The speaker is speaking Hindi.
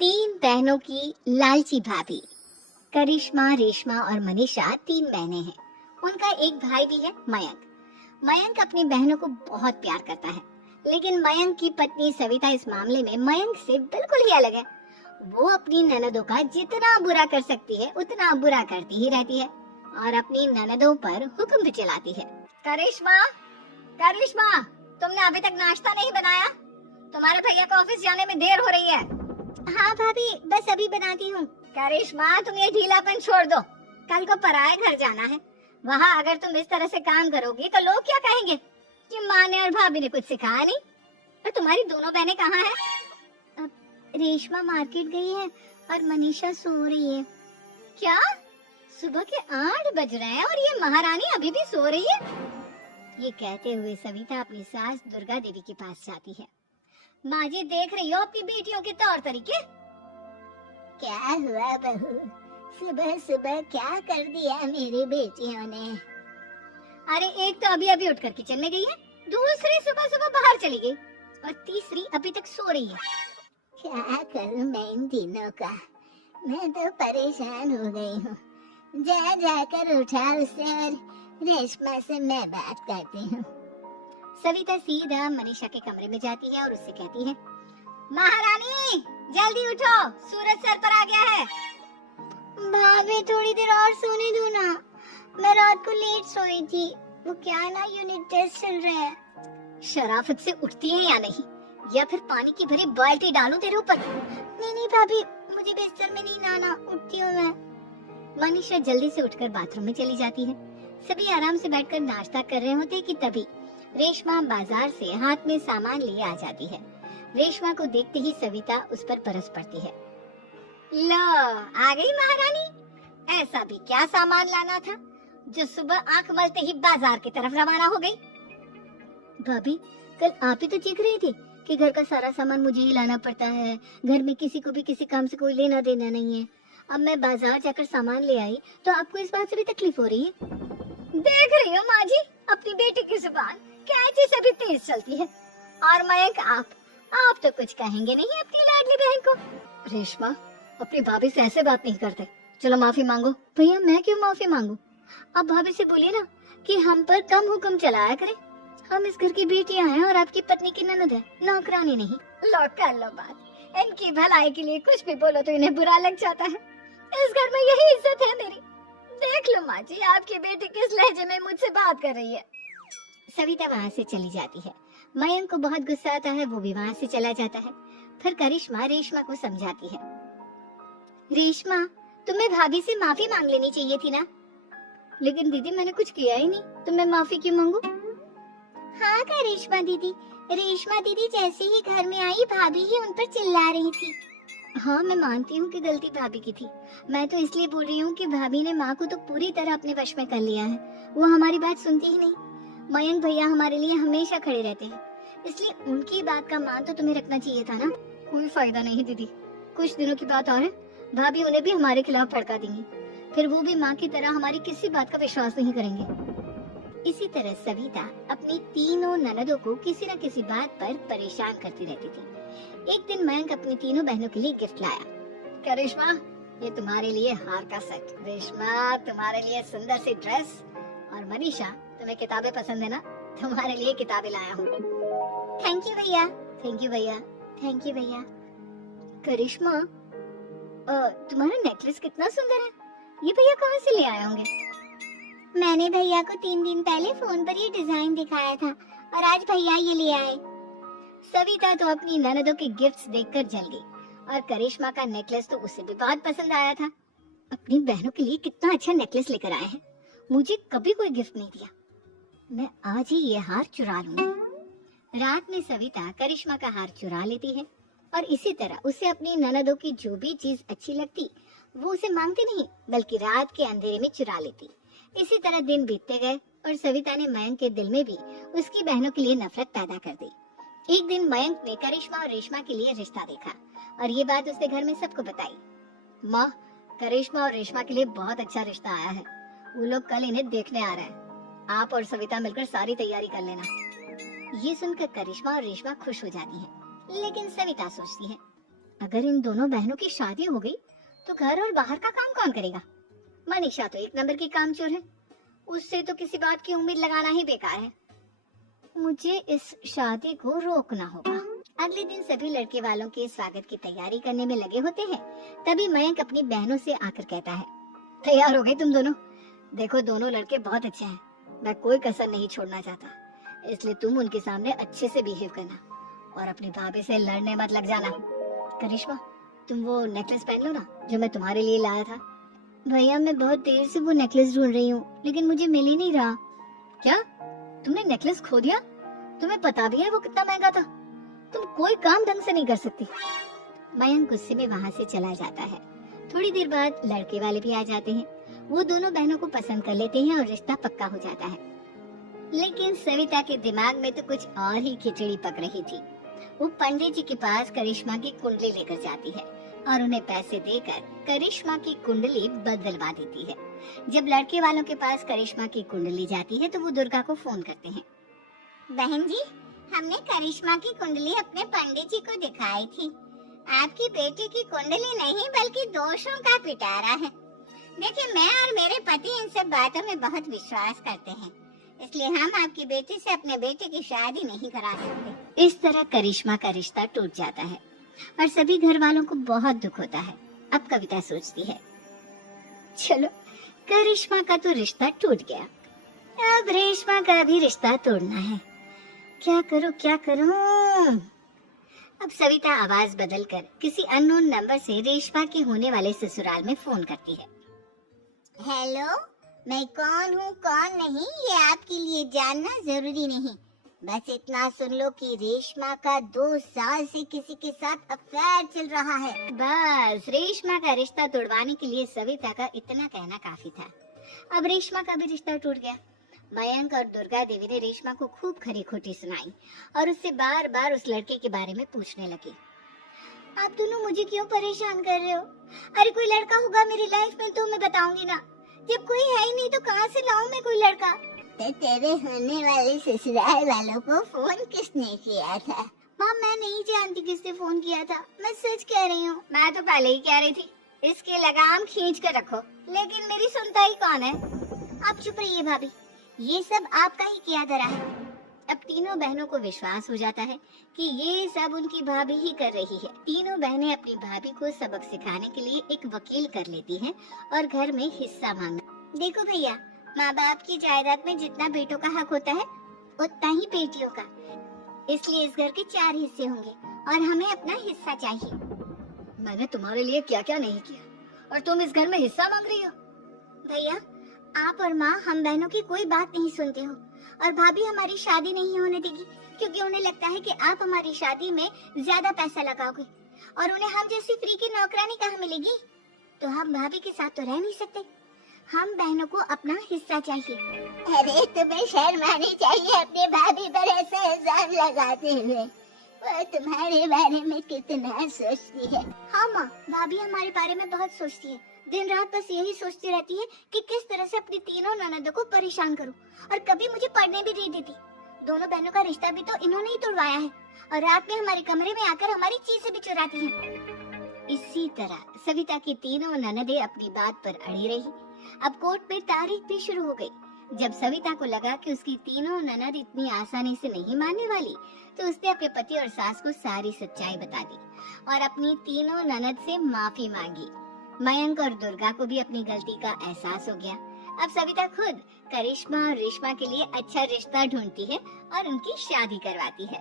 तीन बहनों की लालची भाभी। करिश्मा, रेशमा और मनीषा तीन बहनें हैं। उनका एक भाई भी है, मयंक। मयंक अपनी बहनों को बहुत प्यार करता है, लेकिन मयंक की पत्नी सविता इस मामले में मयंक से बिल्कुल ही अलग है। वो अपनी ननदों का जितना बुरा कर सकती है उतना बुरा करती ही रहती है और अपनी ननदों पर हुक्म भी चलाती है। करिश्मा, करिश्मा, तुमने अभी तक नाश्ता नहीं बनाया? तुम्हारे भैया को ऑफिस जाने में देर हो रही है। हाँ भाभी, बस अभी बनाती हूँ। करिश्मा, तुम ये ढीलापन छोड़ दो। कल को पराये घर जाना है। वहाँ अगर तुम इस तरह से काम करोगी तो लोग क्या कहेंगे कि माँ ने और भाभी ने कुछ सिखाया नहीं। और तुम्हारी दोनों बहनें कहाँ हैं? रेशमा मार्केट गई है और मनीषा सो रही है। क्या? सुबह के 8 बज रहे हैं और ये महारानी अभी भी सो रही है? ये कहते हुए सविता अपनी सास दुर्गा देवी के पास जाती है। माँ जी, देख रही हो अपनी बेटियों के तौर तरीके? क्या हुआ बहू, सुबह सुबह क्या कर दिया मेरी बेटियों ने? अरे एक तो अभी अभी उठकर किचन में गई है, दूसरी सुबह सुबह बाहर चली गई और तीसरी अभी तक सो रही है। क्या करूं मैं इन तीनों का, मैं तो परेशान हो गई हूँ। जा जाकर उठा उसे और रेशमा से मैं बात करती हूँ। सविता सीधा मनीषा के कमरे में जाती है और उससे कहती है, महारानी जल्दी उठो, सूरज सर पर आ गया है। भाभी थोड़ी देर और सोने दो ना, मैं रात को लेट सोई थी। वो क्या ना यूनिट टेस्ट चल रहे हैं। शराफत से उठती है या नहीं, या फिर पानी की भरी बाल्टी डालूं तेरे ऊपर? नहीं नहीं भाभी, मुझे बिस्तर में नहीं आना, उठती हूँ मैं। मनीषा जल्दी से उठकर बाथरूम में चली जाती है। सभी आराम से बैठकर नाश्ता कर रहे होते कि तभी रेशमा बाजार से हाथ में सामान लिए आ जाती है। रेशमा को देखते ही सविता उस पर बरस पड़ती है। लो, आ गई महारानी। ऐसा भी क्या सामान लाना था जो सुबह आंख मलते ही बाजार की तरफ रवाना हो गई? भाभी, कल आप ही तो चीख रही थी कि घर का सारा सामान मुझे ही लाना पड़ता है, घर में किसी को भी किसी काम से कोई लेना देना नहीं है। अब मैं बाजार जाकर सामान ले आई तो आपको इस बात से भी तकलीफ हो रही है? देख रही हो माँ जी, अपनी बेटी की जुबान कैंची से भी तेज चलती है। और मयंक, आप तो कुछ कहेंगे नहीं अपनी लाडली बहन को? रेशमा, अपनी भाभी से ऐसे बात नहीं करते। चलो माफी मांगो। भैया, मैं क्यों माफी मांगू? आप भाभी से बोलिए ना कि हम पर कम हुक्म चलाया करें। हम इस घर की बेटियां हैं और आपकी पत्नी की ननद है, नौकरानी नहीं। लो कर लो बात। इनकी भलाई के लिए कुछ भी बोलो तो इन्हें बुरा लग जाता है। इस घर में यही इज्जत है मेरी। देख लो माँ जी, आपकी बेटी किस लहजे में मुझसे बात कर रही है। सविता वहाँ से चली जाती है। मयंक को बहुत गुस्सा आता है, वो भी वहाँ से चला जाता है। फिर करिश्मा रेशमा को समझाती है, रेशमा, तुम्हें भाभी से माफी मांग लेनी चाहिए थी ना। लेकिन दीदी, मैंने कुछ किया ही नहीं, तो मैं माफी क्यों मांगू? हाँ करिश्मा दीदी, रेशमा दीदी जैसे ही घर में आई भाभी ही उन पर चिल्ला रही थी। हाँ, मैं मानती हूँ कि गलती भाभी की थी। मैं तो इसलिए बोल रही हूँ कि भाभी ने माँ को तो पूरी तरह अपने वश में कर लिया है। वो हमारी बात सुनती ही नहीं। मयंक भैया हमारे लिए हमेशा खड़े रहते हैं, इसलिए उनकी बात का मान तो तुम्हें रखना चाहिए था ना। कोई फायदा नहीं दीदी, कुछ दिनों की बात और है, भाभी उन्हें भी हमारे खिलाफ भड़का देंगी। फिर वो भी माँ की तरह हमारी किसी बात का विश्वास नहीं करेंगे। इसी तरह सविता अपनी तीनों ननदों को किसी न किसी बात पर परेशान करती रहती थी। एक दिन मयंक अपनी तीनों बहनों के लिए गिफ्ट लाया। करिश्मा, ये तुम्हारे लिए हार का सेट। रेशमा, तुम्हारे लिए सुंदर सी ड्रेस। और मनीषा, तुम्हें किताबें पसंद है ना, तुम्हारे लिए किताबें लाया हूँ। थैंक यू भैया, थैंक यू भैया, थैंक यू भैया। करिश्मा, तुम्हारा नेकलेस कितना सुंदर है, ये भैया कहाँ से ले आए होंगे? मैंने भैया को 3 दिन पहले फोन पर ये डिजाइन दिखाया था और आज भैया ये ले आए। सविता तो अपनी ननदों के गिफ्ट्स देखकर जल गई और करिश्मा का नेकलेस तो उसे भी बहुत पसंद आया था। अपनी बहनों के लिए कितना अच्छा नेकलेस लेकर आए हैं, मुझे कभी कोई गिफ्ट नहीं दिया। मैं आज ही ये हार चुरा लूंगी। रात में सविता करिश्मा का हार चुरा लेती है और इसी तरह उसे अपनी ननदों की जो भी चीज अच्छी लगती वो उसे मांगती नहीं, बल्कि रात के अंधेरे में चुरा लेती। इसी तरह दिन बीतते गए और सविता ने मयंक के दिल में भी उसकी बहनों के लिए नफरत पैदा कर दी। एक दिन मयंक ने करिश्मा और रेशमा के लिए रिश्ता देखा और ये बात उसने घर में सबको बताई। माँ, करिश्मा और रेशमा के लिए बहुत अच्छा रिश्ता आया है, वो लोग कल इन्हें देखने आ रहे हैं। आप और सविता मिलकर सारी तैयारी कर लेना। ये सुनकर करिश्मा और रेशमा खुश हो जाती हैं, लेकिन सविता सोचती है, अगर इन दोनों बहनों की शादी हो गई तो घर और बाहर का काम कौन करेगा? मनीषा तो एक नंबर की कामचोर है, उससे तो किसी बात की उम्मीद लगाना ही बेकार है। मुझे इस शादी को रोकना होगा। अगले दिन सभी लड़के वालों के स्वागत की तैयारी करने में लगे होते हैं। तभी मयंक अपनी बहनों से आकर कहता है, तैयार हो गए तुम दोनों? देखो दोनों लड़के बहुत अच्छे हैं, मैं कोई कसर नहीं छोड़ना चाहता, इसलिए तुम उनके सामने अच्छे से बिहेव करना और अपनी भाभी से लड़ने मत लग जाना। करिश्मा, तुम वो नेकलेस पहन लो ना जो मैं तुम्हारे लिए लाया था। भैया मैं बहुत देर से वो नेकलेस ढूंढ रही हूँ, लेकिन मुझे मिल ही नहीं रहा। क्या तुमने नेकलेस खो दिया? तुम्हें पता भी है वो कितना महंगा था? तुम कोई काम ढंग से नहीं कर सकती। मयंक गुस्से में वहाँ से चला जाता है। थोड़ी देर बाद लड़के वाले भी आ जाते हैं। वो दोनों बहनों को पसंद कर लेते हैं और रिश्ता पक्का हो जाता है। लेकिन सविता के दिमाग में तो कुछ और ही खिचड़ी पक रही थी। वो पंडित जी के पास करिश्मा की कुंडली लेकर जाती है और उन्हें पैसे देकर करिश्मा की कुंडली बदलवा देती है। जब लड़के वालों के पास करिश्मा की कुंडली जाती है तो वो दुर्गा को फोन करते हैं। बहन जी, हमने करिश्मा की कुंडली अपने पंडित जी को दिखाई थी। आपकी बेटी की कुंडली नहीं बल्कि दोषों का पिटारा है। देखिए, मैं और मेरे पति इन सब बातों में बहुत विश्वास करते हैं, इसलिए हम आपकी बेटी से अपने बेटे की शादी नहीं करा सकते। इस तरह करिश्मा का रिश्ता टूट जाता है और सभी घर वालों को बहुत दुख होता है। अब कविता सोचती है, चलो करिश्मा का तो रिश्ता टूट गया, अब रेशमा का भी रिश्ता तोड़ना है। क्या करूं? अब सविता आवाज बदलकर किसी अननोन नंबर से रेशमा के होने वाले ससुराल में फोन करती है। हेलो, मैं कौन हूँ कौन नहीं ये आपके लिए जानना जरूरी नहीं, बस इतना सुन लो कि रेशमा का 2 साल से किसी के साथ अफेयर चल रहा है। बस रेशमा का रिश्ता तोड़वाने के लिए सविता का इतना कहना काफी था। अब रेशमा का भी रिश्ता टूट गया। मयंक और दुर्गा देवी ने रेशमा को खूब खरी खोटी सुनाई और उससे बार बार उस लड़के के बारे में पूछने लगी। आप दोनों मुझे क्यों परेशान कर रहे हो? अरे कोई लड़का होगा मेरी लाइफ में तो मैं बताऊंगी ना, जब कोई है ही नहीं तो कहाँ से लाऊं मैं कोई लड़का? तेरे होने वाले ससुराल वालों को फोन किसने किया था? माँ मैं नहीं जानती किसने फोन किया था, मैं सच कह रही हूँ। मैं तो पहले ही कह रही थी इसकी लगाम खींच कर रखो, लेकिन मेरी सुनता ही कौन है? आप चुप रहिए भाभी, ये सब आपका ही किया धरा है। अब तीनों बहनों को विश्वास हो जाता है कि ये सब उनकी भाभी ही कर रही है। तीनों बहनें अपनी भाभी को सबक सिखाने के लिए एक वकील कर लेती हैं और घर में हिस्सा मांगना। देखो भैया, माँ बाप की जायदाद में जितना बेटों का हक होता है उतना ही बेटियों का, इसलिए इस घर के 4 हिस्से होंगे और हमें अपना हिस्सा चाहिए। मैंने तुम्हारे लिए क्या क्या नहीं किया और तुम इस घर में हिस्सा मांग रही हो? भैया, आप और माँ हम बहनों की कोई बात नहीं सुनते हो और भाभी हमारी शादी नहीं होने देगी क्योंकि उन्हें लगता है कि आप हमारी शादी में ज्यादा पैसा लगाओगे और उन्हें हम जैसी फ्री की नौकरानी कहाँ मिलेगी। तो हम भाभी के साथ तो रह नहीं सकते, हम बहनों को अपना हिस्सा चाहिए। अरे तुम्हें शर्म आनी चाहिए अपने भाभी पर ऐसा इल्जाम लगाते हुए। वो तुम्हारे बारे में कितना सोचती है। हाँ माँ, भाभी हमारे बारे में बहुत सोचती है, दिन रात बस यही सोचती रहती है कि किस तरह से अपनी तीनों ननदों को परेशान करूं और कभी मुझे पढ़ने भी नहीं देती। दोनों बहनों का रिश्ता भी तो इन्होंने ही तोड़वाया है और रात में हमारे कमरे में आकर हमारी चीजें भी चुराती हैं। इसी तरह सविता की तीनों ननदें अपनी बात पर अड़ी रही। अब कोर्ट में तारीख भी शुरू हो गई। जब सविता को लगा कि उसकी तीनों ननद इतनी आसानी से नहीं मानने वाली, तो उसने अपने पति और सास को सारी सच्चाई बता दी और अपनी तीनों ननद से माफी मांगी। मयंक और दुर्गा को भी अपनी गलती का एहसास हो गया। अब सविता खुद करिश्मा और रेशमा के लिए अच्छा रिश्ता ढूंढती है और उनकी शादी करवाती है।